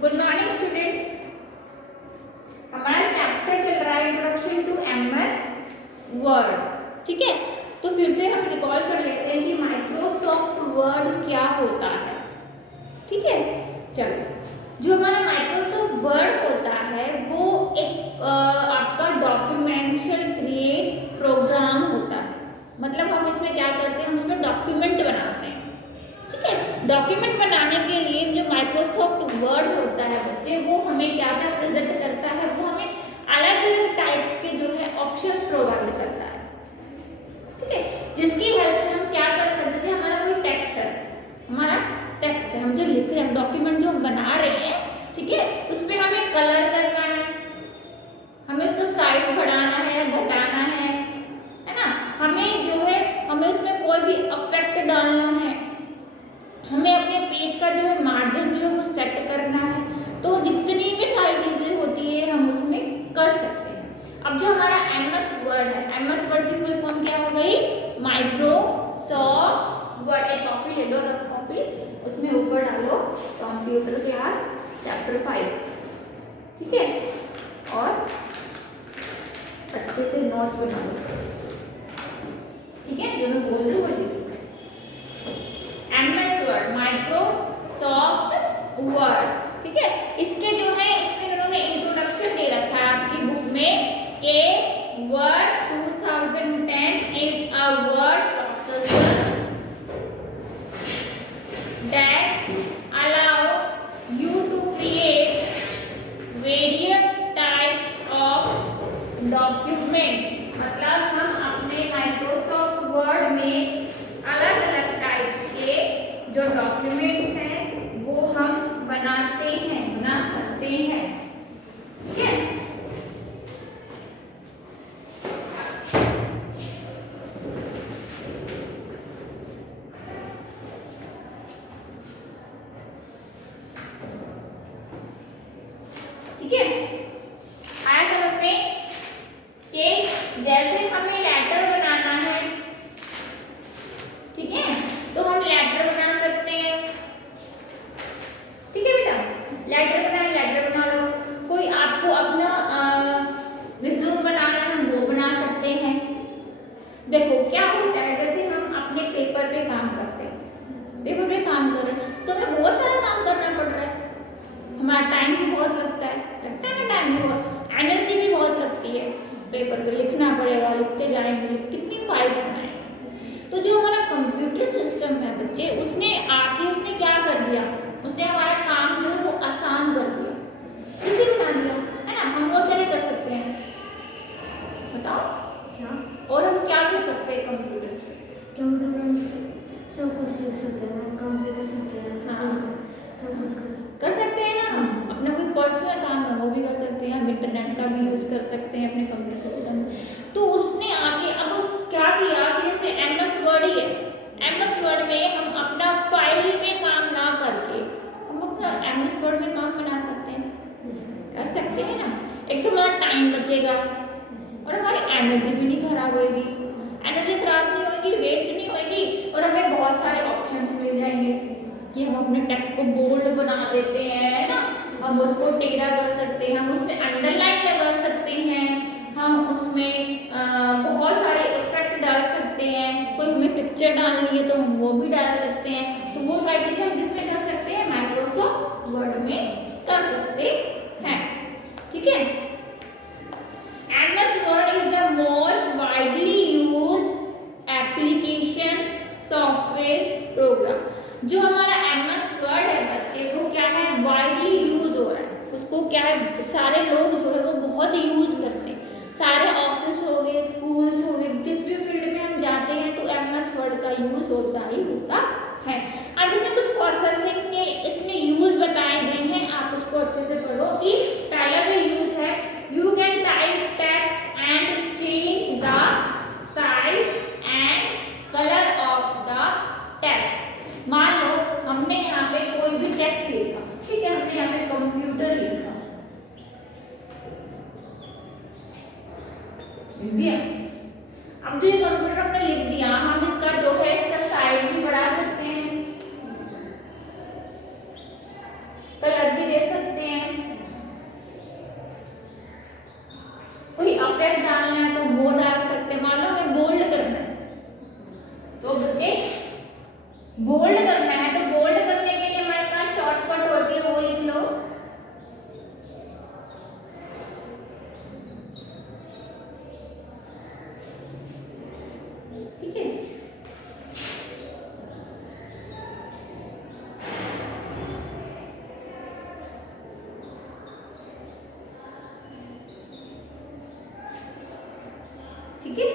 Good morning students. हमारा chapter चल रहा है इंट्रोडक्शन टू एमएस वर्ड। ठीक है, तो फिर से हम रिकॉल कर लेते हैं कि माइक्रोसॉफ्ट वर्ड क्या होता है। ठीक है, चलो, जो हमारा माइक्रोसॉफ्ट वर्ड होता है वो एक आपका डॉक्यूमेंशियल क्रिएट प्रोग्राम होता है। मतलब हम इसमें क्या करते हैं, हम इसमें डॉक्यूमेंट बनाते हैं। ठीक है, डॉक्यूमेंट बनाने के लिए जो माइक्रोसॉफ्ट वर्ड होता है बच्चे, वो हमें क्या क्या प्रेजेंट करता है, वो हमें अलग अलग टाइप्स के जो है ऑप्शंस प्रोवाइड करता है। ठीक है, जिसकी हेल्प से हम क्या कर सकते हैं, जैसे हमारा कोई टेक्स्ट है, हमारा टेक्स्ट है, हम जो लिख रहे हैं, डॉक्यूमेंट जो हम बना रहे हैं, ठीक है, उस पर हमें कलर करना है, हमें उसका साइज बढ़ाना है या घटाना है ना, हमें जो है हमें उसमें कोई भी इफेक्ट डालना है, हमें अपने पेज का जो है मार्जिन जो है वो सेट करना है। तो जितनी भी सारी चीजें होती है हम उसमें कर सकते हैं। अब जो हमारा एमएस वर्ड है, एमएस वर्ड की फुल फॉर्म क्या हो गई, माइक्रोसॉफ्ट वर्ड। एक कॉपी ले लो, रफ कॉपी, उसमें ऊपर डालो कंप्यूटर क्लास चैप्टर 5। ठीक है, और अच्छे से नोट्स बना लो। ठीक है, जो मैं बोल रही हूँ वो लिखो। MS word, Microsoft word. ठीक है, इसके जो है इसमें उन्होंने इंट्रोडक्शन दे रखा है आपकी बुक में कि Word 2010 is a word processor that allow you to create various types of document. मतलब हम अपने माइक्रोसॉफ्ट वर्ड में अलग अलग टाइप्स के जो डॉक्यूमेंट्स हैं वो हम बनाते हैं, बना सकते हैं। ठीक है, ठीक है, आया समझ में कि जैसे हमें लेटर बनाना है, ठीक है, तो हम लेटर बना सकते हैं। ठीक है बेटा, लेटर बनाना, लेटर बना लो। कोई आपको अपना रिज्यूम बनाना है, वो बना सकते हैं। देखो क्या होता है, जैसे हम अपने पेपर पे काम करते हैं, पेपर पे काम कर रहे हैं तो हमें बहुत सारा काम करना पड़ रहा है, हमारा टाइम भी बहुत लगता है ना, टाइम भी बहुत, एनर्जी भी बहुत लगती है। पेपर पे लिखना पड़ेगा, लिखते जाएंगे, कितनी फाइल्स बनाएंगे। तो जो हमारा कंप्यूटर सिस्टम है बच्चे, उसने आके उसने क्या कर दिया, उसने हमारा काम जो है वो आसान कर दिया, इजी बना दिया, है ना। हम और क्या कर सकते हैं बताओ क्या, और हम क्या कर सकते हैं कंप्यूटर से, कंप्यूटर सब कुछ सीख सकते हैं, कंप्यूटर सकते हैं, सब कुछ कर सकते हैं ना। अपना कोई पर्सनल काम है वो भी कर सकते हैं, हम इंटरनेट का भी यूज कर सकते हैं अपने कंप्यूटर सिस्टम में। तो उसने आगे अब क्या किया कि जैसे एमएस वर्ड ही है, एमएस वर्ड में हम अपना फाइल में काम ना करके हम अपना एमएस वर्ड में काम बना सकते हैं, कर सकते हैं ना। एक तो हमारा टाइम बचेगा और हमारी एनर्जी भी नहीं खराब होगी, एनर्जी खराब नहीं होगी, वेस्ट नहीं होगी, और हमें बहुत सारे ऑप्शंस मिल जाएंगे कि हम अपने टेक्स्ट को बोल्ड बना देते हैं ना, हम उसको टेढ़ा कर सकते हैं, हम उसमें अंडरलाइन लगा सकते हैं, हम उसमें बहुत सारे इफेक्ट डाल सकते हैं, कोई हमें पिक्चर डालनी है तो हम वो भी डाल सकते हैं। तो वो सारी चीजें हम किसमें कर सकते हैं, माइक्रोसॉफ्ट वर्ड में कर सकते हैं। ठीक है, MS word is the most widely used application software program. जो हमारा एमएस वर्ड है बच्चे, वो क्या है, वाइडली यूज हो रहा है, उसको क्या है, सारे लोग जो है वो बहुत यूज करते हैं, सारे ऑफिस हो गए, स्कूल्स हो गए, किस भी फील्ड में हम जाते हैं तो एमएस वर्ड का यूज होता ही होता है। अब इसमें कुछ प्रोसेसिंग के इसमें यूज बताए गए हैं, आप उसको अच्छे से पढ़ो। कि पहला जो यूज है, you can type text and change the size and colour of the text. मान लो हमने यहाँ पे कोई भी टेक्स्ट लिखा, ठीक है, हमने यहाँ पे कंप्यूटर लिखा, अब जो ये कंप्यूटर हमने लिख दिया, हम इसका जो है इसका साइज भी बढ़ा सकते हैं, कलर भी दे सकते स्पेस डालना है तो वो डाल सकते हैं। मान लो हमें बोल्ड करना है तो बच्चे बोल्ड करना है, तो बोल्ड करने के लिए हमारे पास शॉर्टकट होती है, वो लिख लो। ठीक है, ठीक है।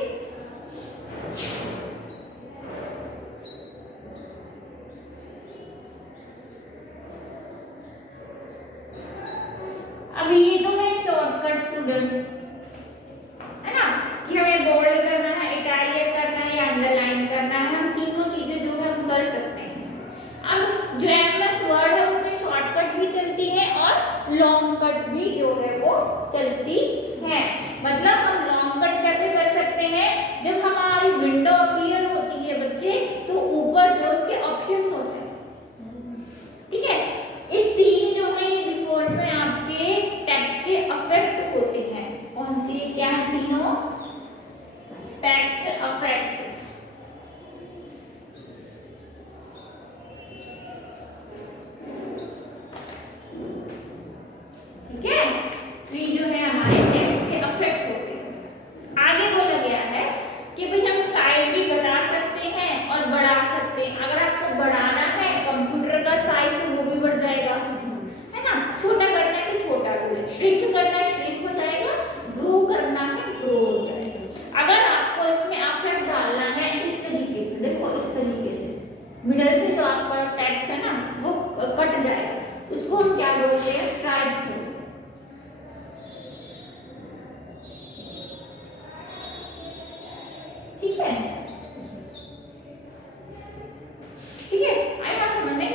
अब ये तो है शॉर्टकट स्टूडेंट, है ना, कि हमें बोल्ड करना है, इटैलिक करना है या अंडरलाइन करना है, हम तीनों चीजें जो है हम कर सकते हैं। अब जो एमएस वर्ड है उसमें शॉर्टकट भी चलती है और लॉन्ग कट भी जो है वो चलती है। मतलब हम लॉन्ग कट कैसे कर सकते हैं, जब हमारी विंडो अपीयर होती है बच्चे तो ऊपर जो उसके ऑप्शंस होते हैं, ठीक है, ये तीन जो है ये डिफॉल्ट में आपके टेक्स्ट के अफेक्ट होते हैं। कौन सी, क्या है तीनों, टेक्स्ट अफेक्ट। ठीक है, तो ये जो है हमारे टेक्स्ट के अफेक्ट होते हैं। आगे बोला गया है कि भाई हम साइज भी घटा सकते हैं और बढ़ा सकते हैं। अगर आपको बढ़ाना है कंप्यूटर का साइज तो वो भी बढ़ जाएगा, है ना, छोटा करना है तो छोटा हो जाएगा, श्रिंक करना है श्रिंक हो जाएगा, ग्रो करना है ग्रो हो जाएगा। अगर आपको इसमें अफेक्ट डालना है इस तरीके से, देखो इस तरीके से मिडल से जो आपका टेक्स्ट है ना वो कट जाएगा, उसको हम क्या बोलते हैं, स्ट्राइक थ्रू। ठीक है, ठीक है, आई बात समझ में।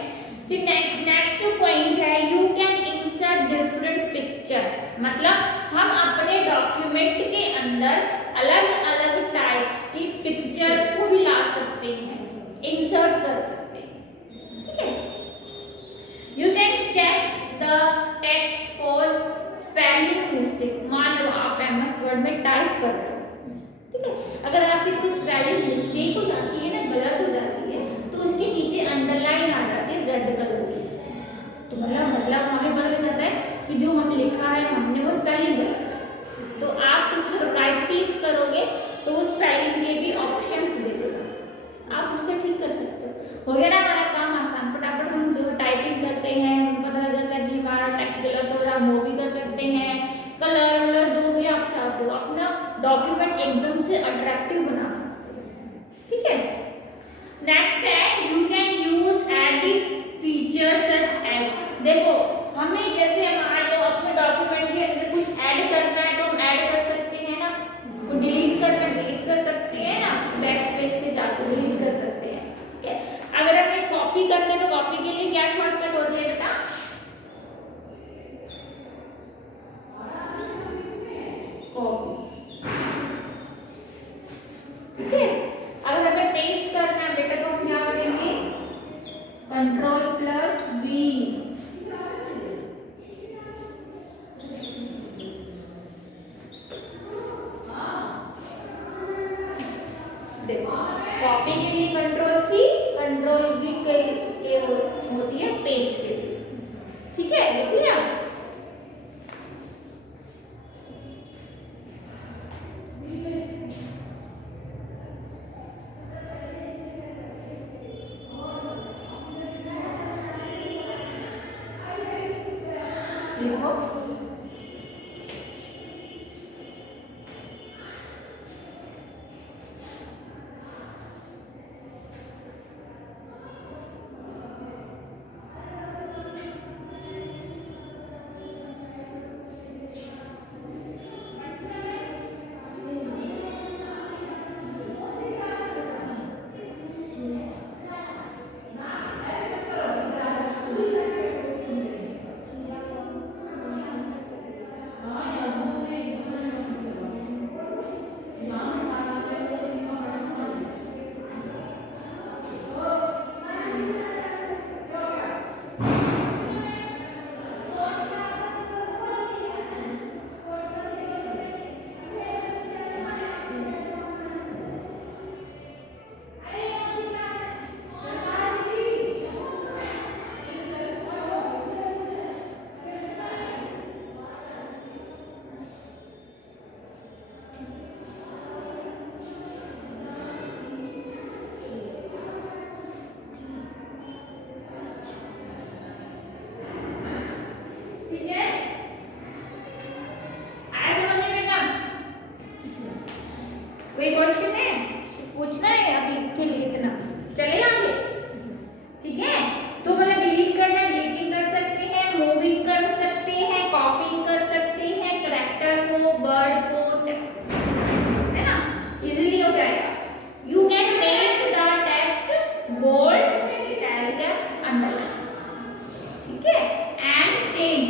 जो नेक्स्ट पॉइंट है, you can insert different picture, मतलब हम अपने डॉक्यूमेंट के अंदर अलग अलग टाइप्स की पिक्चर्स को भी ला सकते हैं, इंसर्ट कर सकते हैं। ठीक है, you can check the text for spelling mistake. मान लो आप एमएस वर्ड में टाइप कर रहे हो, ठीक है, अगर आपकी कोई स्पेलिंग मिस्टेक हो जाती है ना, गलत हो जाती है, तो उसके नीचे अंडरलाइन आ जाती है रेड कलर की, तो मतलब हमें पता लग जाता है कि जो हम लिखा है हमने वो स्पेलिंग गलत है। तो आप उसको राइट क्लिक करोगे तो वो स्पेलिंग के भी ऑप्शंस दे देगा, आप उससे ठीक कर सकते हो। हो गया ना हमारा काम आसान, फटाफट हम जो टाइपिंग करते हैं हमें पता लग जाता है कि हमारा टेक्स्ट गलत हो रहा है, वो भी कर सकते हैं। कलर वलर जो भी आप चाहते हो, अपना डॉक्यूमेंट एकदम से अट्रैक्टिव बना सकते हो। ठीक है, नेक्स्ट है you can use edit feature such as. देखो हमें जैसे मान लो अपने डॉक्यूमेंट के अंदर कुछ ऐड करना है तो हम ऐड कर सकते हैं ना, तो डिलीट करना है डिलीट कर सकते हैं ना, बैक स्पेस से जाकर डिलीट कर सकते हैं। ठीक है, अगर हमें कॉपी करना है तो कॉपी के लिए क्या शॉर्टकट होते हैं बेटा, कॉपी। ठीक है, अगर हमें पेस्ट करना है बेटा तो हम क्या करेंगे, Ctrl+V। देखो कॉपी के लिए Ctrl+C, Ctrl+V के होती है पेस्ट के लिए। ठीक है, देखिए आप लिखो,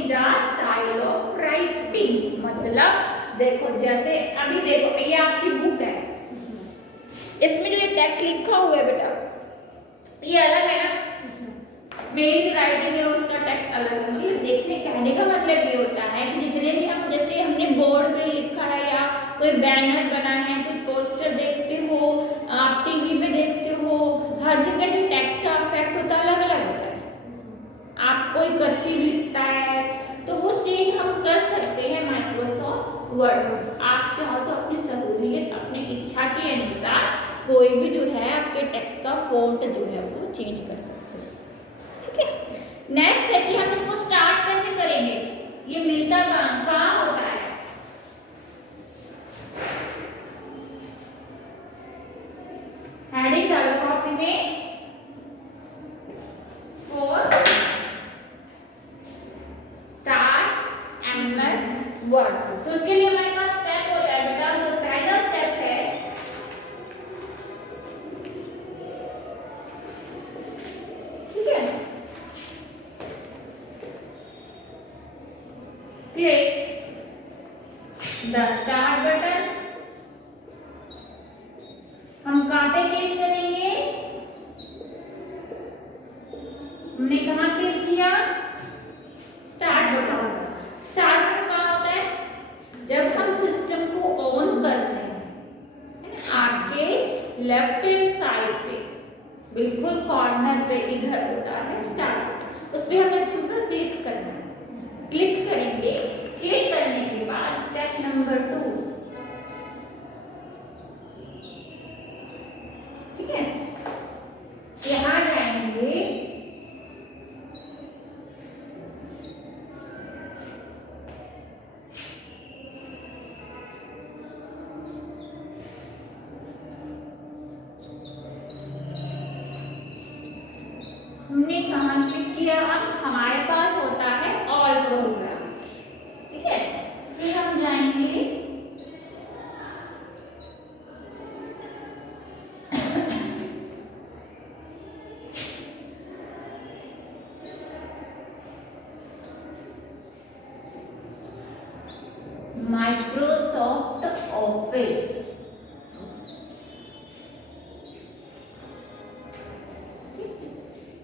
द स्टाइल ऑफ राइटिंग। मतलब देखो, जैसे अभी देखो ये आपकी बुक है, इसमें जो ये टेक्स्ट लिखा हुआ है बेटा ये अलग है ना, मेरी राइटिंग है उसका टेक्स्ट अलग है। मतलब देखने कहने का मतलब ये होता है कि जितने भी हम, जैसे हमने बोर्ड पे लिखा है या कोई बैनर बना है, कोई पोस्टर देखते हो, आप टीवी में देखते हो, हर जगह जो टेक्स्ट का इफेक्ट होता है अलग अलग होता है। आप कोई कर्सिव लिखता है तो वो चेंज हम कर सकते हैं माइक्रोसॉफ्ट वर्ड। आप चाहो तो अपनी सहूलियत, अपनी इच्छा के अनुसार कोई भी जो है आपके टेक्स्ट का फॉन्ट जो है वो चेंज कर सकते हैं। ठीक है, नेक्स्ट है कि हम इसको स्टार्ट कैसे करेंगे। ये मिलता कहाँ होता है, हेडिंग डालो कॉपी में फॉर स्टार्ट एमएस वर्ड। तो उसके लिए हमारे पास स्टेप होता है बेटा, जो पहला स्टेप है ठीक है, क्लिक द स्टार्ट बटन। हम कहां पे क्लिक करेंगे, हमने कहां क्लिक किया, स्टार्ट बटन। स्टार्ट बटन कहां होता है, जब हम सिस्टम को ऑन करते हैं, है ना, आपके लेफ्ट हैंड साइड पे बिल्कुल कॉर्नर पे इधर होता है स्टार्ट, उस पे हमें सिंपल क्लिक करना है। क्लिक करेंगे, क्लिक करने के बाद स्टेप नंबर 2, ठीक है, यहां जाएंगे, हमने कहां क्लिक किया, अब हमारे पास होता है ऑल प्रोग्राम। ठीक है, फिर हम जाएंगे माइक्रोसॉफ्ट ऑफिस।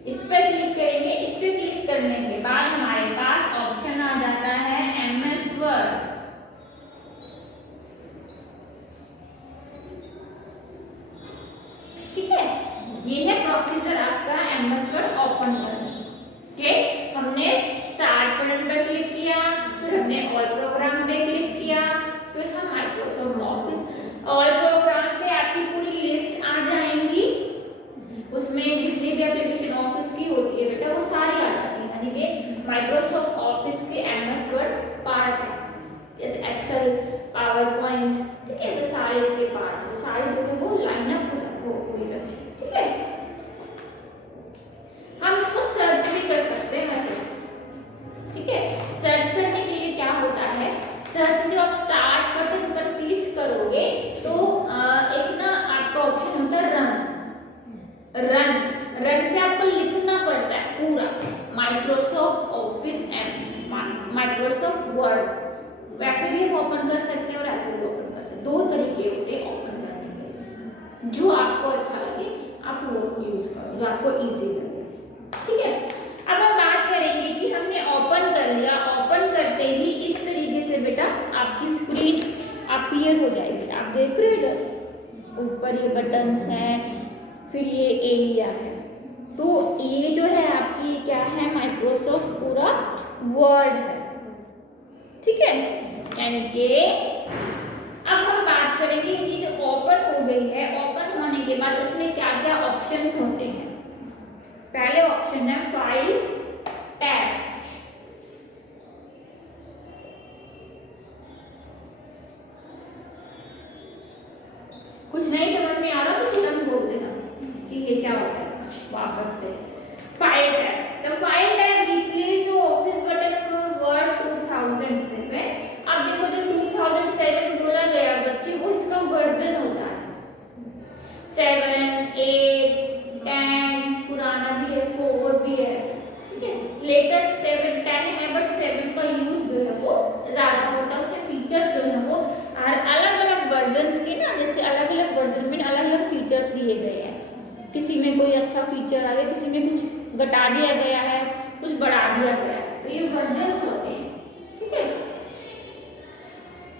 इस पर क्लिक करेंगे, इस पर क्लिक करने के बाद हमारे पास ऑप्शन आ जाता है एमएस वर्ड। ठीक है, ये है प्रोसीजर आपका एमएस वर्ड ओपन करने के। हमने स्टार्ट बटन पर क्लिक किया, फिर हमने ऑल प्रोग्राम पे क्लिक किया, फिर हम माइक्रोसॉफ्ट ऑफिस। ऑल प्रोग्राम पे आपकी पूरी लिस्ट आ जाएंगी, उसमें जितनी भी एप्लीकेशन ऑफिस की होती है बेटा वो सारी आ जाती है, यानी कि माइक्रोसॉफ्ट ऑफिस के एमएस वर्ड पार्ट है, जैसे एक्सेल, पावर पॉइंट, ठीक है, तो सारे इसके पार्ट है, तो सारे जो है वो लाइन अप हो रखी है। ठीक है, हम इसको सर्च भी कर सकते हैं वैसे। ठीक है, सर्च करने के लिए क्या होता है, सर्च जो आप स्टार्ट बटन पर क्लिक करोगे तो एक ना आपका ऑप्शन होता है रन पे आपको लिखना पड़ता है पूरा Microsoft office and Microsoft word. वैसे भी हम ओपन कर सकते हैं और ऐसे भी ओपन कर सकते हैं, दो तरीके होते हैं ओपन करने के लिए। जो आपको अच्छा लगे आप वो यूज करो, जो आपको इजी लगे। ठीक है, अब हम बात करेंगे कि हमने ओपन कर लिया, ओपन करते ही इस तरीके से बेटा आपकी स्क्रीन अपीयर हो जाएगी। आप देख रहे हो इधर ऊपर ये बटन्स हैं, फिर ये एरिया है, तो ये जो है आपकी क्या है, माइक्रोसॉफ्ट पूरा वर्ड है। ठीक है, यानी कि अब हम बात करेंगे कि जो ओपन हो गई है, ओपन होने के बाद इसमें क्या क्या ऑप्शंस होते हैं। पहले ऑप्शन है फाइल टैब। कुछ नहीं समझ में आ रहा तो तुरंत बोल देना कि ये क्या होता है वापस से। फाइल टैब, तो फाइल टैब रिप्लेस जो ऑफिस बटन है वर्ड 2007। अब देखो जो 2007 बोला गया बच्चे, वो इसका वर्जन होता है 7, 8, 10, पुराना भी है, 4 भी है। ठीक है, लेटेस्ट दिए गए हैं, किसी में कोई अच्छा फीचर आ गया, किसी में कुछ घटा दिया गया है, कुछ बढ़ा दिया गया है, तो ये वर्जन्स होते हैं, ठीक है।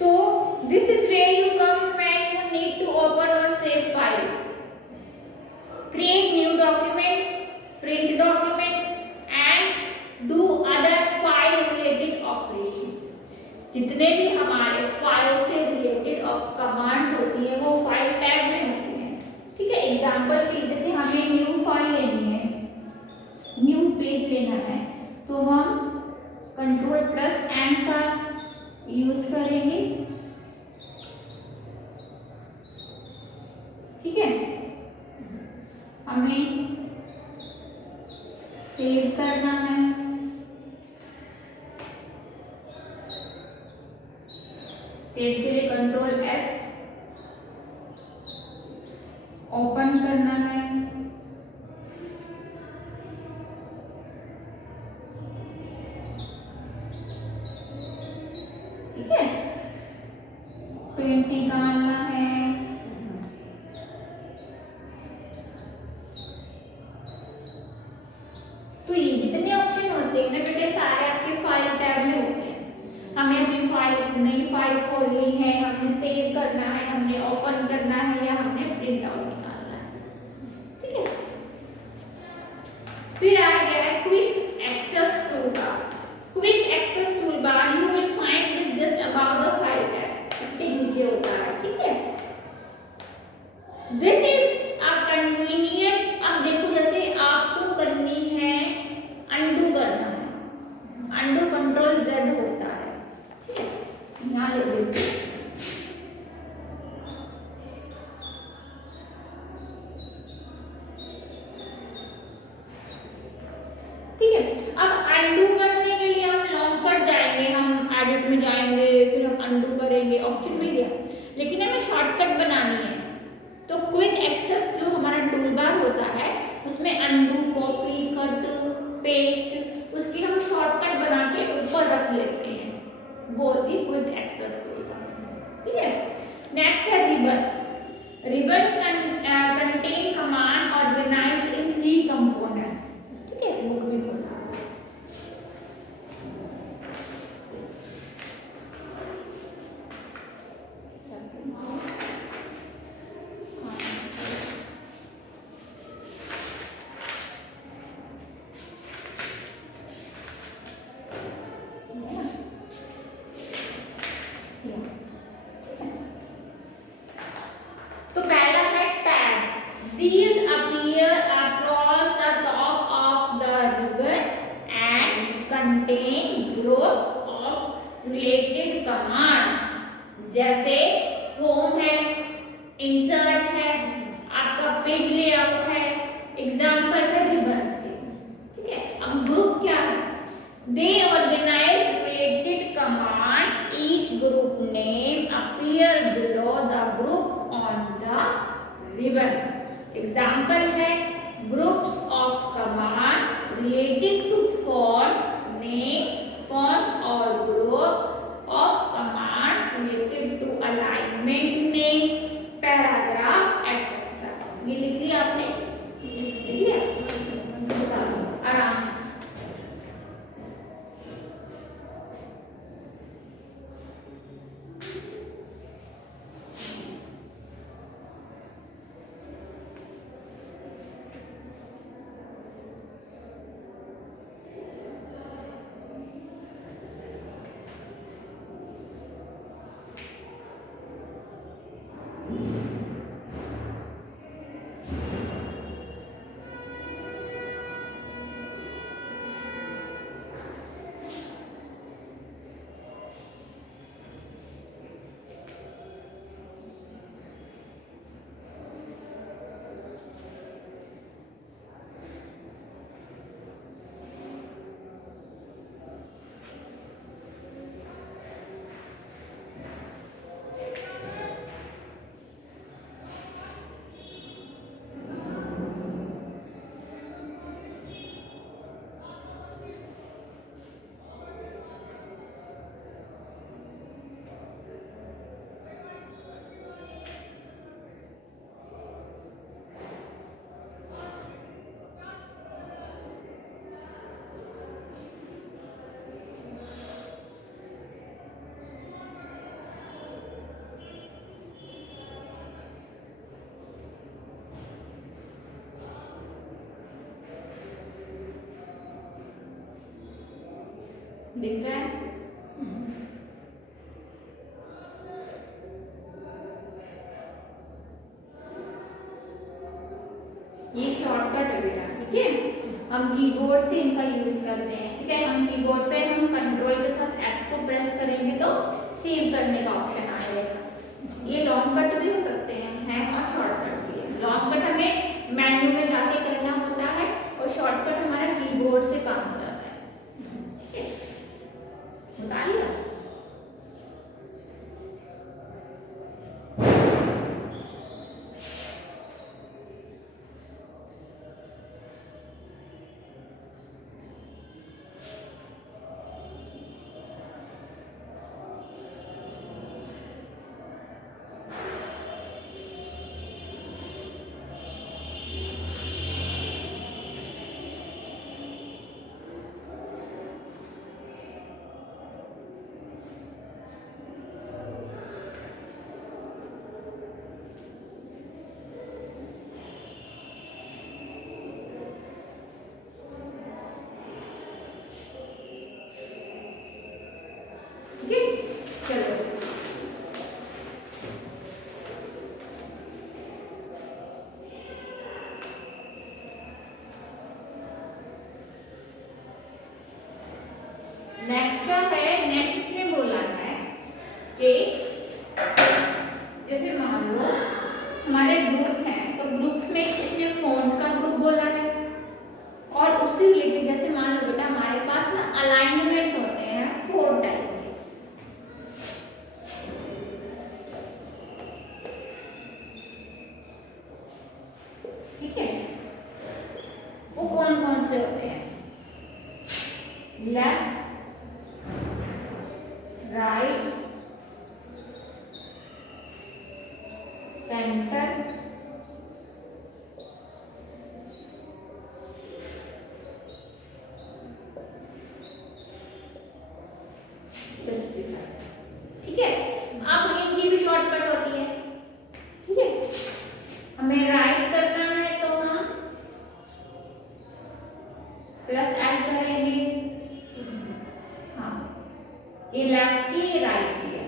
तो this is where you come when you need to open और save file, create new document, print document and do other file related operations. जितने भी हमारे फाइल से रिलेटेड कमांड्स होती है वो फाइल टैब में होती है, ठीक है। एग्जांपल के लिए जैसे हमें न्यू फाइल लेनी है, न्यू पेज लेना है, तो हम Ctrl+N का यूज करेंगे, ठीक है। हमें सेव करना है, सेव के लिए Ctrl+S, ओपन करना है, ठीक है, प्रिंट निकालना है, तो ये जितने ऑप्शन होते हैं ना बेटे सारे आपके फाइल टैब में होते हैं। हमें अपनी फाइल, नई फाइल खोलनी है, हमने सेव करना है, हमने ओपन करना है या हमने प्रिंट आउट निकालना है, ठीक है। फिर आ गया है quick access toolbar. Quick access toolbar you will find this just about the file tab, इसके नीचे होता है, ठीक है। दिस इज अ कन्वीनियंट, अब देखो जैसे आपको करनी है अनडू करना है, अनडू Ctrl+Z होता है, ठीक है, यहाँ लिख देते हैं। ठीक है, अब अनडू करने के लिए हम लॉन्ग कट जाएंगे, हम एडिट में जाएंगे, फिर हम अनडू करेंगे, ऑप्शन मिल गया। लेकिन हमें शॉर्टकट बनानी है, तो क्विक एक्सेस जो हमारा टूलबार होता है उसमें अनडू, कॉपी, कट, पेस्ट, उसकी हम शॉर्टकट बना के ऊपर रख लेते हैं, वो होती है क्विक एक्सेस टूलबार, ठीक है। नेक्स्ट है ribbon. Ribbon contain command organized in 3 components, ठीक है, बुक भी खोला। तो पहला है tag. These appear across the top of the ribbon and contain groups of related commands, जैसे होम है, इंसर्ट है, आपका पेज लेआउट है, एग्जाम्पल है रिबन्स के, ठीक है। अब ग्रुप क्या है? They organize related commands. Each group name appear below the group on the ribbon. Example है groups of command related to font, name, font और group of commands related to alignment, name, paragraph, etc. ये लिख लिया आपने? लिख लिया? आराम से। दिख रहा है? ये शॉर्टकट है बेटा, ठीक है। हम कीबोर्ड से इनका यूज करते हैं, ठीक है। हम कीबोर्ड पे हम कंट्रोल के साथ एस को प्रेस करेंगे तो सेव करने का ऑप्शन आ जाएगा। ये लॉन्ग कट भी हो सकते हैं और शॉर्टकट भी है। लॉन्ग कट हमें मेन्यू में जाके करना होता है और शॉर्टकट हमारा कीबोर्ड से काम हो जाता है, ठीक है। बता दिया। नेक्स्ट का है, नेक्स्ट में बोला है कि जैसे मान लो हमारे ग्रुप हैं, तो ग्रुप्स में इसने फोन का ग्रुप बोला है और उससे रिलेटेड जैसे मान लो बेटा हमारे पास ना अलाइनमेंट होते हैं 4 टाइप के, ठीक है। वो कौन कौन से होते हैं? लेफ्ट, राइट, सेंटर, जस्टिफाई, ठीक है। अब इनकी भी शॉर्टकट होती है, ठीक है। हमें राइट करना है तो हम प्लस ऐड करेंगे, हाँ। ये लेफ्ट की, ये राइट की है।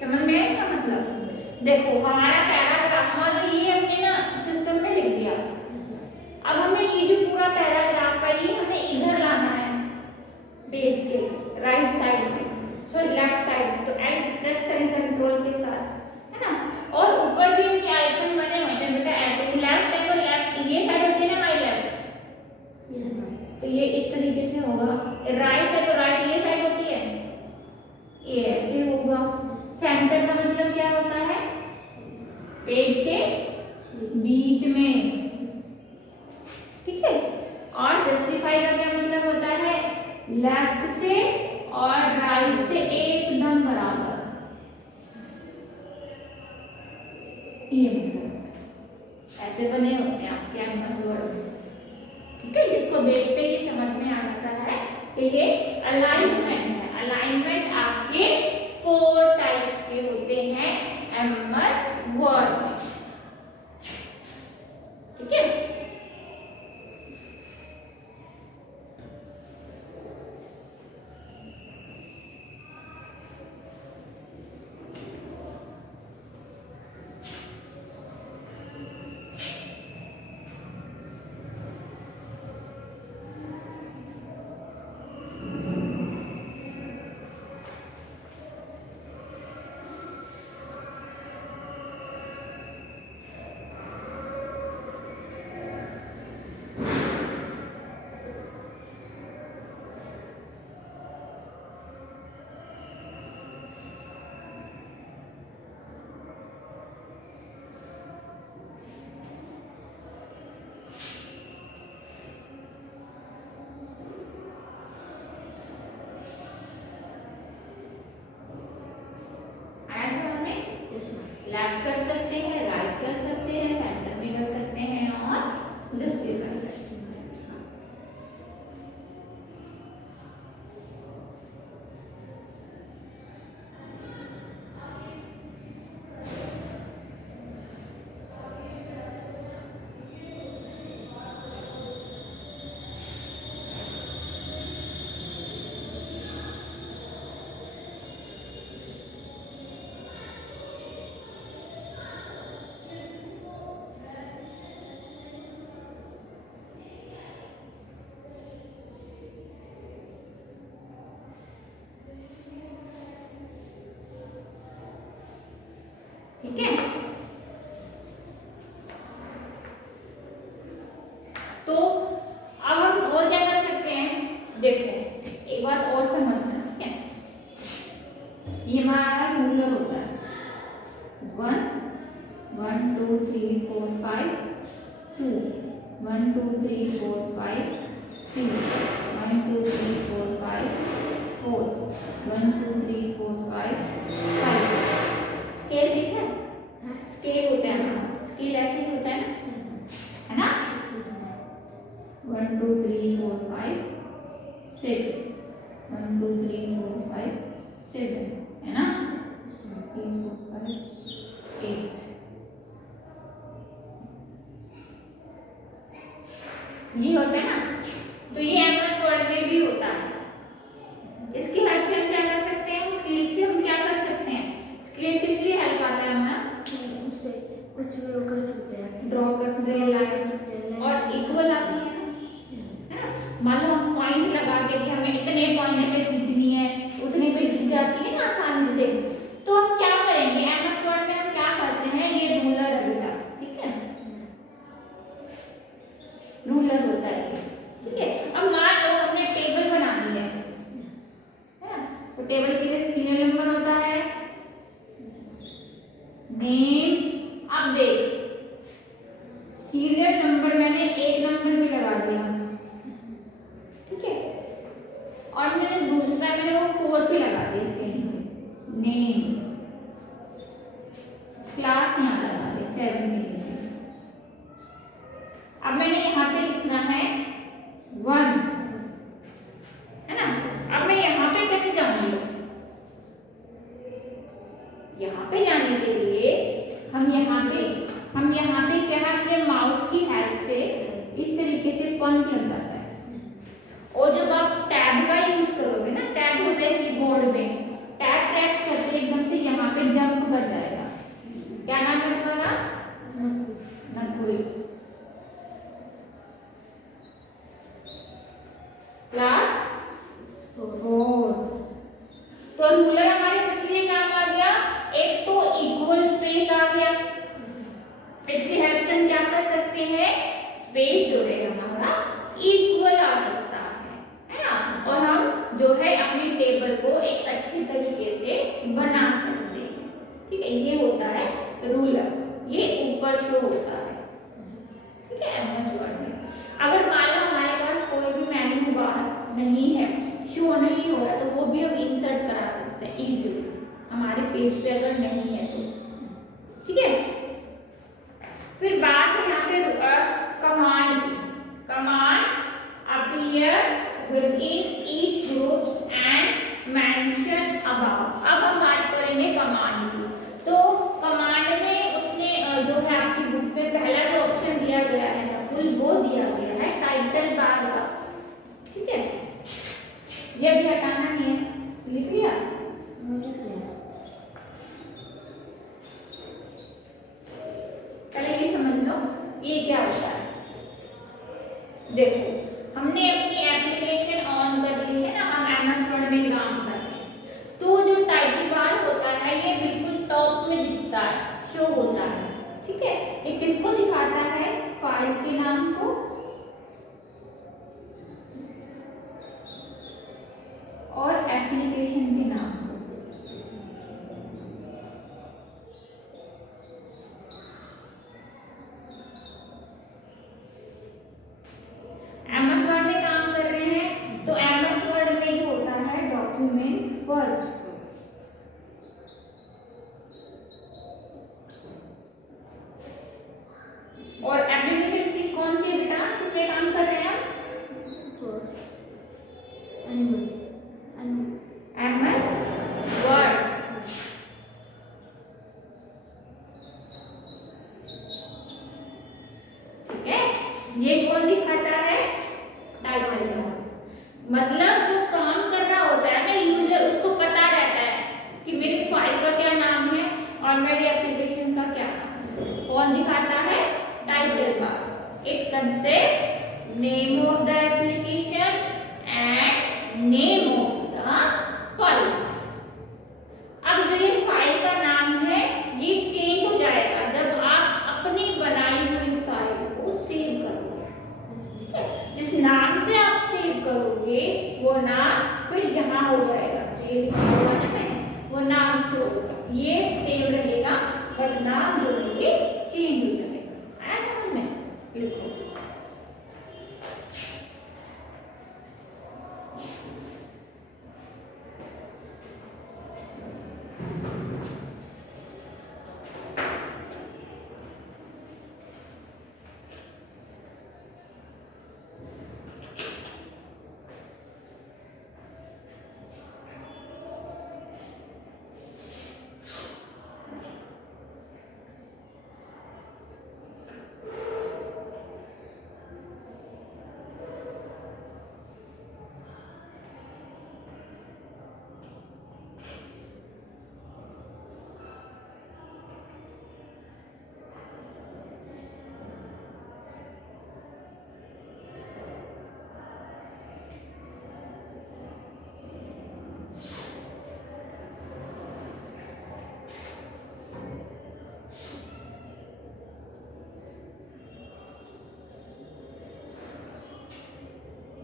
समझ में आया क्या मतलब? देखो हमारा पैराग्राफ मान ली हमने ना सिस्टम में लिख दिया। अब हमें ये जो पूरा पैराग्राफ है ये हमें इधर लाना है पेज के राइट साइड में, सॉरी लेफ्ट साइड में। तो एंड प्रेस करें कंट्रोल के साथ, है ना। और ऊपर भी इनके आइकन बने होते हैं बेटा ऐसे, लेफ्ट है तो लेफ्ट ये साइड होती है ना हमारी लेफ्ट, तो ये इस तरीके से होगा। राइट है तो राइट ये साइड होती है, ये ऐसे होगा। सेंटर का मतलब क्या होता है? पेज के बीच में, ठीक है। और जस्टिफाई का क्या मतलब होता है? लेफ्ट से और राइट से एकदम बराबर, ये मतलब ऐसे बने होते हैं आपके एमएस वर्ड में, ठीक है। इसको देखते ही समझ में आ जाता है कि ये अलाइनमेंट है। अलाइनमेंट आपके 4 टाइप्स के होते हैं एमएस वर्ड में, ठीक है। देखो एक बात और समझना, ठीक है, ये हमारा रूलर होता है 1 1 2 3 4 5 2 1 2 3 4 5 3 1 2 3 4 5 4 1 2 3 4 5 5। स्केल देखा है? स्केल होता है ना, स्केल ऐसे ही होता है ना 1 2 3 4 5 6 1 2 3 4 5 7 है ना 3 4 5 8। ये होता है ना, तो ये एमएस वर्ड में भी होता है। इसकी हेल्प से हम क्या कर सकते हैं, स्केल से हम क्या कर सकते हैं, स्केल किस लिए हेल्प आता है हमारा, उससे कुछ भी वो कर सकते हैं, ड्रॉ कर सकते हैं और इक्वल आती है ना। मान लो हम पॉइंट लगा के कि हमें इतने पॉइंट पे खींचनी है, उतने पे खींच जाती है ना आसानी से, तो हम क्या करेंगे, एमएस वर्ड में हम क्या करते हैं, ये रूलर है बेटा, ठीक है, रूलर होता है ये, ठीक है। अब मान लो हमने टेबल बनानी है ना, तो टेबल के लिए सीरियल नंबर होता है, नेम। अब देख सीरियल नंबर मैंने एक नंबर भी लगा दिया, ठीक है, और मैंने दूसरा मैंने वो 4 पे लगा दिया इसके नीचे, नेम। क्लास यहाँ लगा दिया 7 के नीचे। अब मैंने यहाँ पे लिखना है 1, है ना। अब मैं यहाँ पे कैसे जाऊंगी, यहाँ पे जाने के लिए हम यहाँ पे क्या है, अपने माउस की हेल्प से इस तरीके से पॉइंट लग जाता है। और जब आप टैब का यूज करोगे ना, टैब होता है कीबोर्ड में, टैब प्रेस करके एकदम से यहाँ पे जंप कर जाएगा। क्या नाम है तुम्हारा, नकुल, क्लास 4। तो रूलर हमारे किस लिए काम आ गया, एक तो इक्वल स्पेस आ गया, इसकी हेल्प से हम क्या कर सकते हैं, स्पेस जो है हमारा इक्वल आ सकता है ना, और हम जो है अपनी टेबल को एक अच्छे तरीके से बना सकते हैं, ठीक है। ये होता है रूलर, ये ऊपर शो होता है, ठीक है, एमएस वर्ड में। अगर मान लो हमारे पास कोई भी मेन्यू बार नहीं है, शो नहीं हो रहा, तो वो भी हम इंसर्ट करा सकते हैं इजीली, हमारे पेज पे अगर नहीं है तो, ठीक है। फिर बात है यहाँ पे कमांड की, command appear with in each groups and mention about. अब हम बात करेंगे कमांड की। तो कमांड में उसने जो है आपकी बुक में पहला जो ऑप्शन दिया गया है नकुल, वो दिया गया है टाइटल बार का, ठीक है, ये भी हटाना नहीं है, लिख लिया। पहले ये समझ लो ये क्या होता है। देखो हमने अपनी एप्लीकेशन ऑन कर ली है ना, हम एमएस वर्ड में काम कर रहे हैं, तो जो टाइटल बार होता है ये बिल्कुल टॉप में दिखता है, शो होता है, ठीक है। ये किसको दिखाता है, फाइल के नाम को और एप्लीकेशन के नाम को। एमएस वर्ड में काम कर रहे हैं, तो एमएस वर्ड में जो होता है डॉक्यूमेंट फर्स्ट, और एप्लीकेशन किस कौन सी बेटा, किस पे काम कर रहे हैं हम, एमएस वर्ड, ठीक है। ये कौन दिखाता है, टाइटल बार। मतलब जो काम कर रहा होता है ना यूजर, उसको पता रहता है कि मेरी फाइल का क्या नाम है और मेरी एप्लीकेशन का क्या नाम है। कौन दिखाता है, title bar. It consist name of the application and name of the file. अब जो ये फाइल का नाम है ये चेंज हो जाएगा जब आप अपनी बनाई हुई फाइल को सेव करोगे, ठीक है। जिस नाम से आप सेव करोगे वो ये लिखा हुआ ना मैंने, वो नाम शो होगा, ये सेव रहेगा बट नाम जो है ये चेंज हो जाएगा। आया समझ में? लिखो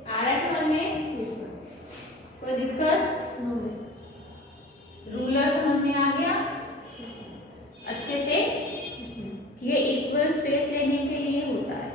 आ रहा है समझ में? Yes ma'am. कोई दिक्कत? No ma'am. रूलर समझ में आ गया अच्छे से? Yes ma'am. ये इक्वल स्पेस लेने के लिए होता है।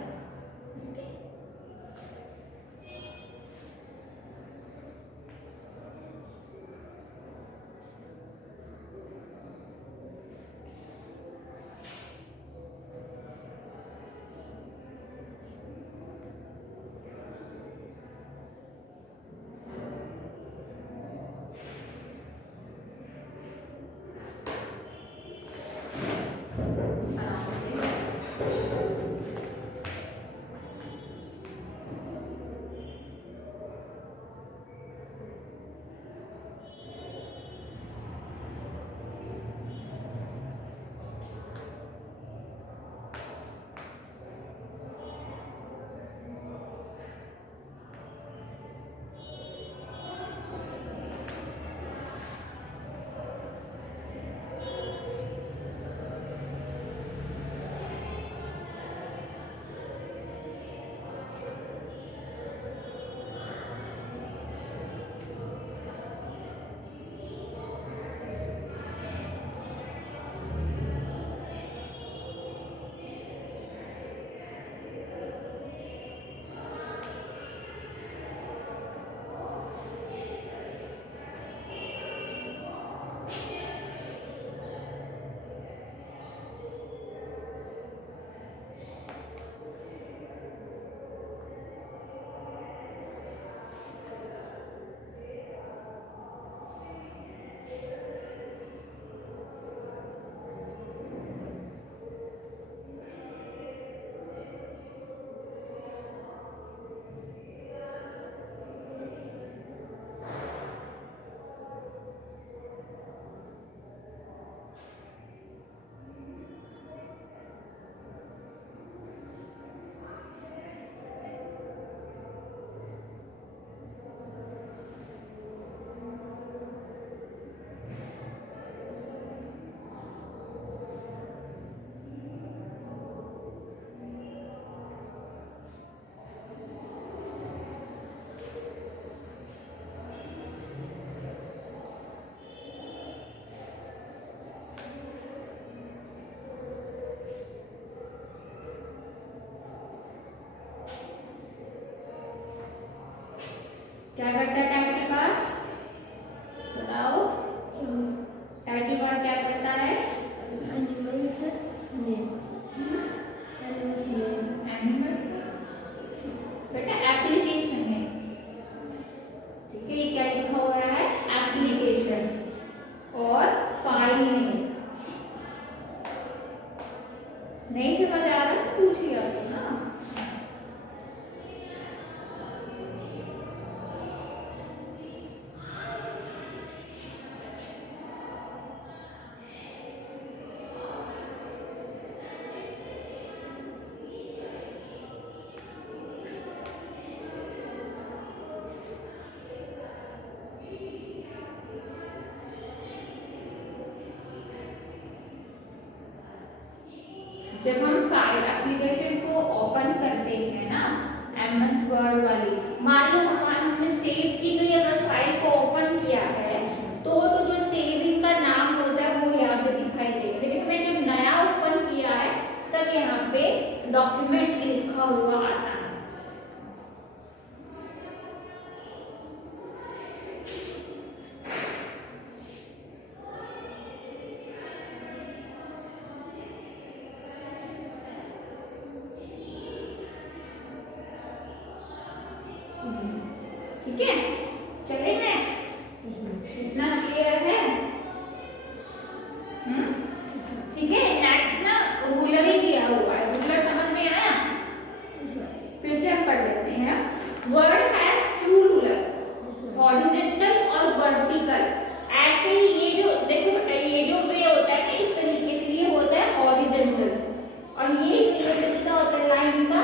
क्या करता है टाइटल बार? बताओ टाइटल बार क्या करता है? Animals name. Animals name. Animals बेटा एप्लीकेशन है, ठीक है? ये क्या लिखा हो रहा है? एप्लीकेशन और फाइल नेम। नहीं समझ आ रहा तो पूछिए आप ना। जब हम फाइल एप्लीकेशन को ओपन करते हैं ना, MS वर्ड वाली, मान लो हमने सेव की गई अगर फाइल को ओपन किया है ठीक है, चलिए नेक्स्ट, इतना क्लियर है? ठीक है, नेक्स्ट ना रूलर ही दिया हुआ है, रूलर समझ में आया? फिर से हम पढ़ लेते हैं। Word has two ruler, horizontal और वर्टिकल। ऐसे ही ये जो देखो बेटा, ये जो वे होता है इस तरीके से, ये होता है हॉरिजॉन्टल, और ये तरीका होता है लाइन का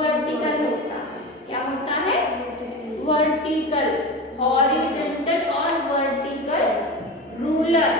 वर्टिकल होता है। क्या होता है? वर्टिकल, हॉरिजॉन्टल और वर्टिकल रूलर।